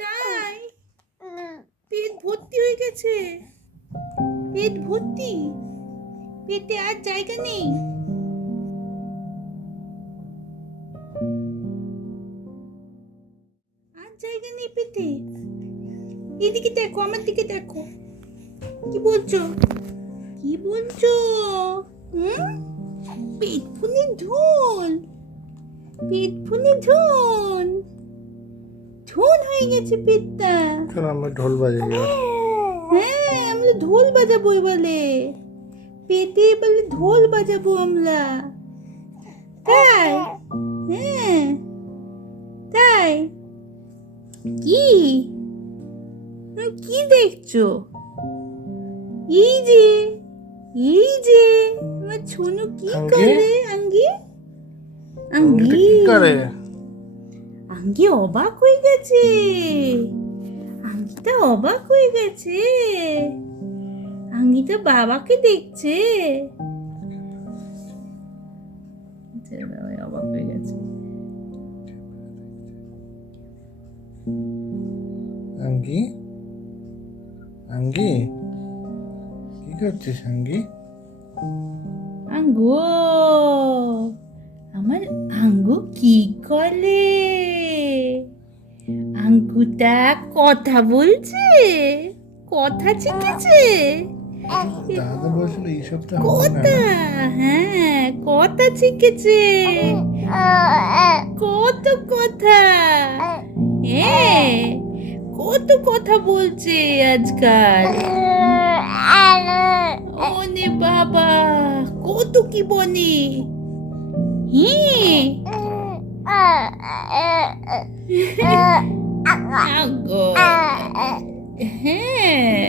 তাই পেট ভর্তি হয়ে গেছে, পেট ভর্তি, পেটে আর জায়গা নেই। আর জায়গা নেই পেটে। এদিকে দেখো, আমার দিকে দেখো। কি বলছো, কি বলছো? পেট ফুলে ঢোল, পেট ফুলে ঢোল, ঢোল হয়ে গেছে পেটটা। চলো আমরা ঢোল বাজাই। হ্যাঁ, আমরা ঢোল বাজাবো এবারে, পেটে এবারে ঢোল বাজাবো আমরা। তাই? হ্যাঁ তাই। কি কি দেখছো? এই যে, এই যে আমার ছোনু কি করে। আঙ্গি, আঙ্গি কি করে? আঙ্গি অবাক হয়ে গেছে, আঙ্গিটা অবাক হয়ে গেছে, আঙ্গিটা বাবাকে দেখছে। অবাক হয়ে গেছে। আঙ্গি, আঙ্গি কি করছিস আঙ্গি? আঙ্গু, আমার আঙ্গু কি করে? আঙ্গুটা কথা বলছে, কথা শিখেছে। দাদা বলছিল এই সপ্তাহে কথা, হ্যাঁ কথা শিখেছে, কত কথা। হ্যাঁ, কত কথা বলছে আজকাল। ওনে বাবা, কত কি বলে। হ্যাঁ আগো, হ্যাঁ।